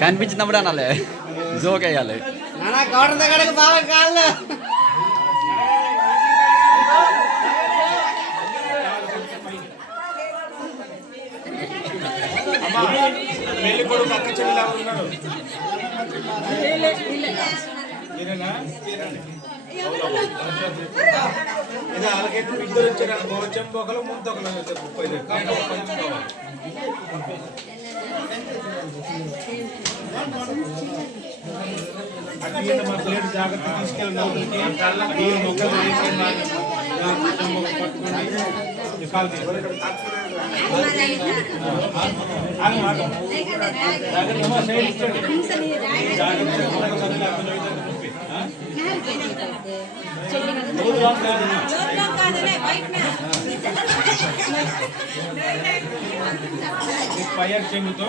కనిపించినప్పుడు అనాలి, జోక్ వేయాలి. పెళ్లి కొడుకు అక్క చెల్లి ఉన్నారు. ఇది అలాగైతే ఇద్దరు వచ్చారు. చెంపొకలు ముంతొకలు 30 పంచుకోవాలి. అట్లా మా ప్లేట్ జాగ్రత్త తీసుకెళ్ళి మొక్కలు ఫైర్ చెంగుతో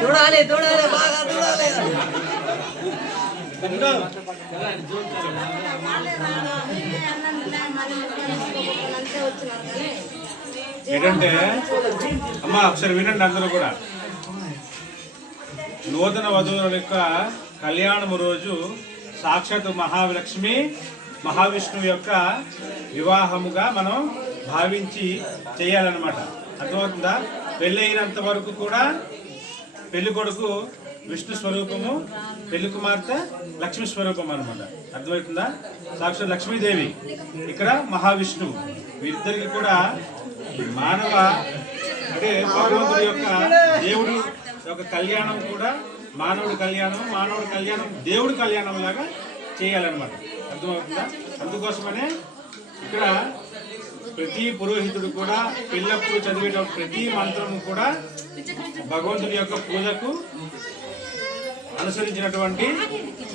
చూడాలి చూడాలి బాగా చూడాలి. ఏంటంటే అమ్మ ఒకసారి వినండి అందరూ కూడా. నూతన వధువుల యొక్క కళ్యాణము రోజు సాక్షాత్ మహాలక్ష్మి మహావిష్ణువు యొక్క వివాహముగా మనం భావించి చేయాలన్నమాట. అర్థమవుతుందా? పెళ్ళైనంత వరకు కూడా పెళ్లి కొడుకు విష్ణు స్వరూపము, పెళ్లి కుమార్తె లక్ష్మి స్వరూపం అనమాట. అర్థమవుతుందా? సాక్షాత్ లక్ష్మీదేవి, ఇక్కడ మహావిష్ణువు. వీరిద్దరికి కూడా మానవ అంటే భగవంతుడి యొక్క దేవుడు యొక్క కళ్యాణం కూడా మానవుడి కళ్యాణం దేవుడి కళ్యాణం లాగా చేయాలన్నమాట. అర్థమవుతుందా? అందుకోసమనే ఇక్కడ ప్రతి పురోహితుడు కూడా పెళ్ళప్పుడు చదివేటప్పుడు ప్రతి మంత్రము కూడా భగవంతుడి యొక్క పూజకు అనుసరించినటువంటి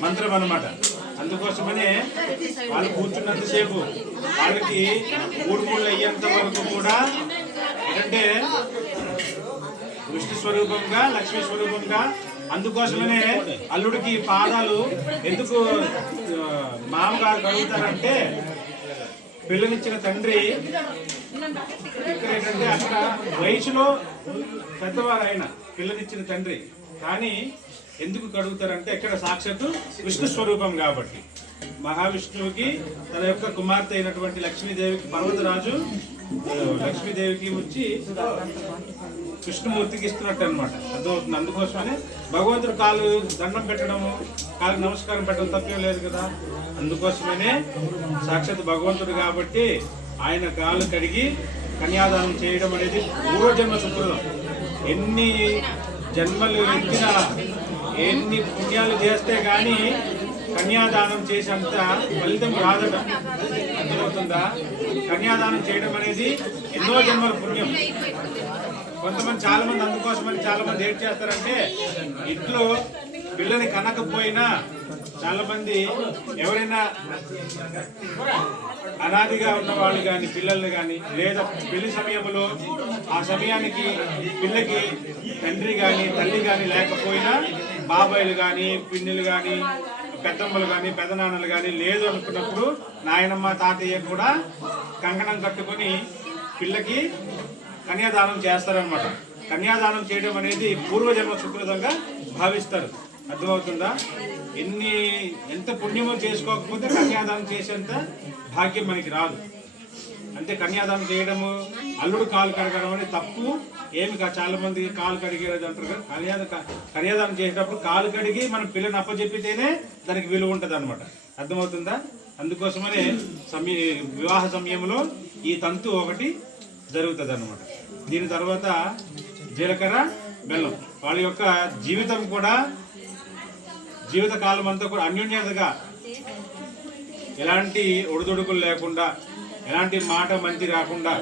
మంత్రం అన్నమాట. అందుకోసమనే వాళ్ళు కూర్చున్నంతసేపు వాళ్ళకి మూడు అయ్యేంత వరకు కూడా ఏంటంటే విష్ణు స్వరూపంగా లక్ష్మీ స్వరూపంగా. అందుకోసమనే అల్లుడికి పాదాలు ఎందుకు మామగారు కడుగుతారంటే పిల్లనిచ్చిన తండ్రి ఇక్కడ ఏంటంటే అక్కడ వయసులో పెద్దవారు ఆయన పిల్లనిచ్చిన తండ్రి, కానీ ఎందుకు కడుగుతారంటే ఇక్కడ సాక్షాత్తు విష్ణు స్వరూపం కాబట్టి. మహావిష్ణువుకి తన యొక్క కుమార్తె అయినటువంటి లక్ష్మీదేవికి పర్వతరాజు లక్ష్మీదేవికి వచ్చి విష్ణుమూర్తికి ఇస్తున్నట్టు అనమాట. అర్థమవుతుంది. అందుకోసమనే భగవంతుడు కాలు దండం పెట్టడము, కాలు నమస్కారం పెట్టడం తప్పేం లేదు కదా. అందుకోసమనే సాక్షాత్ భగవంతుడు కాబట్టి ఆయన కాలు కడిగి కన్యాదానం చేయడం అనేది పూర్వజన్మ సుకృతం. ఎన్ని జన్మలు ఎత్తినా ఎన్ని పుణ్యాలు చేస్తే కానీ కన్యాదానం చేసేంత ఫలితం రాదట. అర్థమవుతుందా? కన్యాదానం చేయడం అనేది ఎన్నో జన్మల పుణ్యం. కొంతమంది చాలా మంది అందుకోసమని చాలా మంది ఏం చేస్తారంటే ఇంట్లో పిల్లని కనకపోయినా చాలా మంది ఎవరైనా అనాదిగా ఉన్న వాళ్ళు కానీ పిల్లల్ని కానీ లేదా పెళ్లి సమయంలో ఆ సమయానికి పిల్లకి తండ్రి కానీ తల్లి కానీ లేకపోయినా బాబాయిలు కానీ పిన్నులు కానీ పెద్దమ్మలు కానీ పెదనాన్నలు కానీ లేదు అనుకున్నప్పుడు నాయనమ్మ తాతయ్య కూడా కంకణం కట్టుకొని పిల్లకి కన్యాదానం చేస్తారనమాట. కన్యాదానం చేయడం అనేది పూర్వజన్మ సుకృతంగా భావిస్తారు. అర్థమవుతుందా? ఎంత పుణ్యమో చేసుకోకపోతే కన్యాదానం చేసేంత భాగ్యం మనకి రాదు. అంటే కన్యాదానం చేయడము, అల్లుడు కాలు కడగడం అనేది తప్పు ఏమి చాలా మంది కాలు కడిగేది అంటారు కదా. కన్యాదానం చేసేటప్పుడు కాలు కడిగి మనం పిల్లని అప్పచెప్పితేనే దానికి విలువ ఉంటుంది అనమాట. అర్థమవుతుందా? అందుకోసమనే వివాహ సమయంలో ఈ తంతు ఒకటి జరుగుతుంది అనమాట. దీని తర్వాత జీలకర్ర బెల్లం, వాళ్ళ యొక్క జీవితం కూడా జీవితకాలం అంతా కూడా అన్యోన్యతగా, ఎలాంటి ఒడిదుడుకులు లేకుండా, ఎలాంటి మాట మంచి రాకుండా,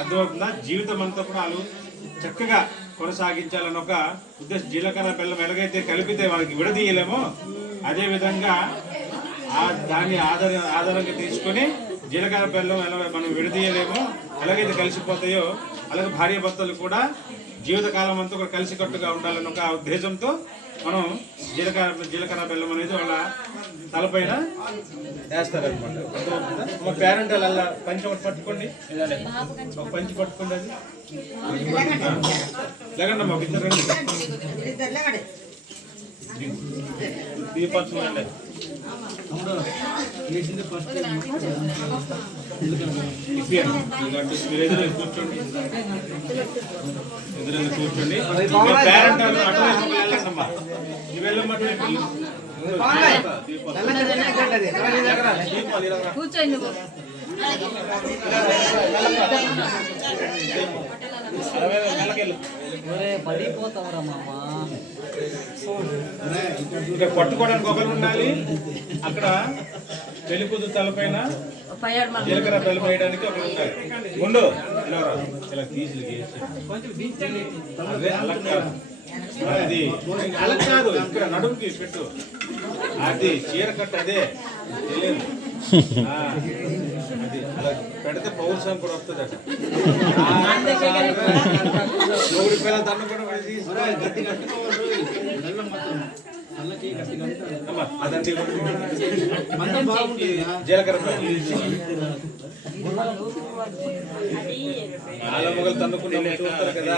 అర్థమవుతుందా, జీవితం అంతా కూడా వాళ్ళు చక్కగా కొనసాగించాలని ఒక ఉద్దేశం. జీలకర్ర బెల్లం ఎలాగైతే కలిపితే వాళ్ళకి విడదీయలేమో, అదేవిధంగా దాన్ని ఆధారంగా తీసుకొని జీలకర్ర బెల్లం ఎలా మనం విడదీయలేమో, ఎలాగైతే కలిసిపోతాయో అలాగే భార్యాభర్తలు కూడా జీవితకాలం అంతా కూడా కలిసికట్టుగా ఉండాలని ఒక ఉద్దేశంతో మనం జీలకర్ర బెల్లం అనేది వాళ్ళ తలపైన వేస్తారనమాట. మా పేరెంట్ అలా పంచి ఒకటి పట్టుకోండి, ఒక పంచి పట్టుకోండి, అది లేకండి మాకు ఇద్దరు దీపంచుకోండి. ఎదురు కూర్చోండి, ఎదురు కూర్చోండి. పేరెంట్ వెళ్ళండమ్మా, ఇవి వెళ్ళమంటే కూర్చోండి. ఇంకా పట్టుకోవడానికి ఒకరు ఉండాలి. అక్కడ పెళ్లి కూతురు తలపైన జీలకర్ర బెల్లం వేయడానికి ఒకరు ఉండాలి. ఉండు ఇలా తీసి అదే అలా కాదు, అది అలా కాదు, ఇక్కడ నడుముకి పెట్టు, అది చీర కట్టు, అదే తెలియదు, అది అలా పెడితే పౌరుషం కూడా వస్తుంది అట. మూడు పిల్లల దండ కూడా గట్టి కట్టుకోవాలి. జీలకర్ర చాలా మొగలు తన్నుకున్నాము చూస్తారు కదా.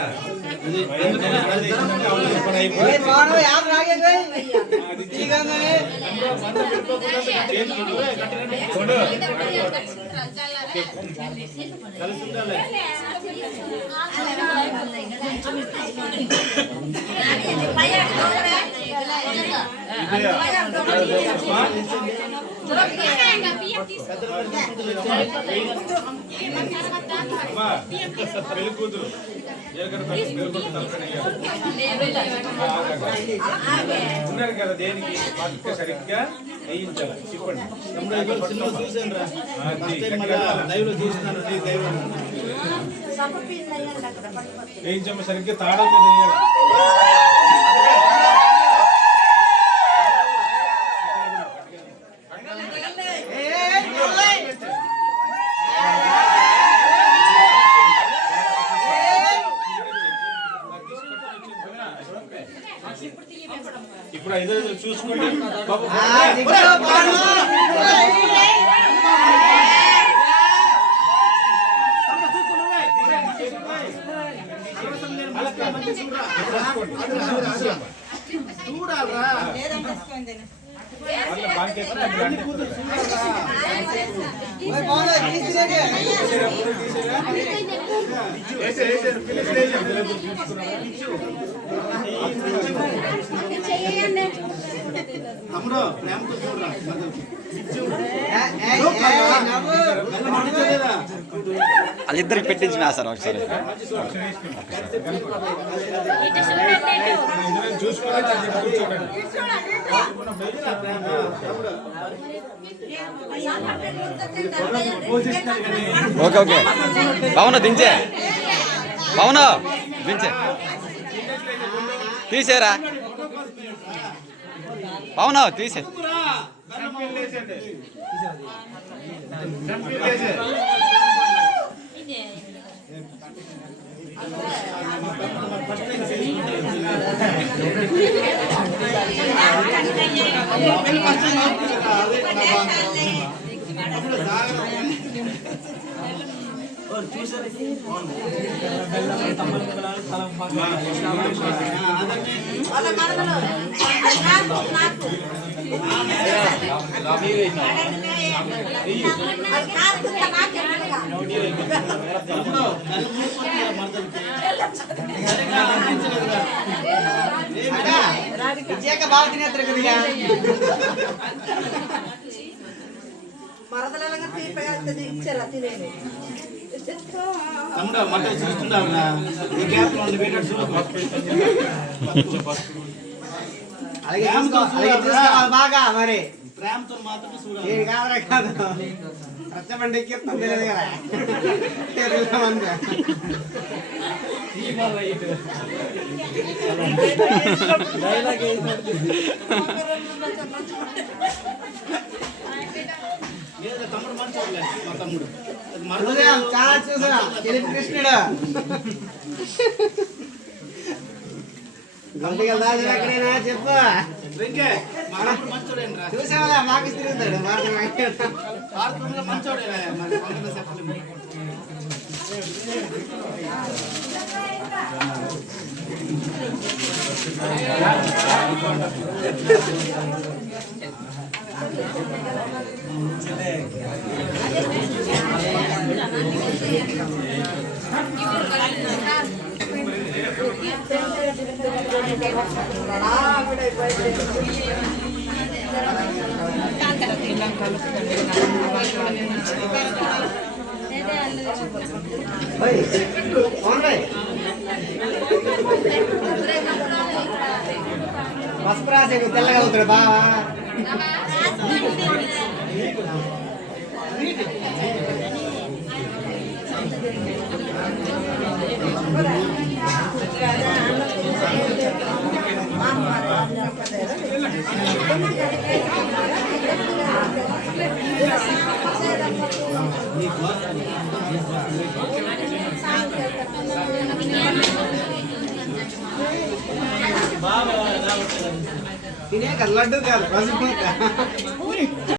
పెళ్లి కూతురు ఉన్నారు కదా, దేనికి పక్క సరిగ్గా వేయించాలి. చెప్పండి, వేయించమ్మ, సరిగ్గా తాళం మీద వేయాలి. ఇప్పుడు ఐదో చూసుకోండి. వాళ్ళిద్దరికి పెట్టించిన సార్ ఒకసారి ఓకే ఓకే బావునా దించే బావునా దించే తీసేరా బావునా తీసే వాళ్ళ మరదలు అది నాకు అది కాకుండా బాగా తినేస్తారు కదా మరదలగా తీపి ఇచ్చారా తినేది తమ్ముడు మటన్ చూస్తున్నావురా ఈ గ్యాప్ లో ఉంది వీడియో చూడు అలాగే చూసుకోవాలి బాగా మరి ప్రేమతో మాత్రమే చూడాలి ఏ కాదురా కాదు రచ్చబండి ఎక్కిస్తాం తెలియదు కదా మంది తమ్ముడు మంచోడులే మా తమ్ముడు చాలా చూసా కృష్ణుడు ఎక్కడైనా చెప్పు చూసావా మాకు తిరుగుతాడు మంచోడే చెప్పలేము పసుపు రాసే తెల్లగా అవుతాడు బావా తినే కదా లడ్డు కాదు పసుపు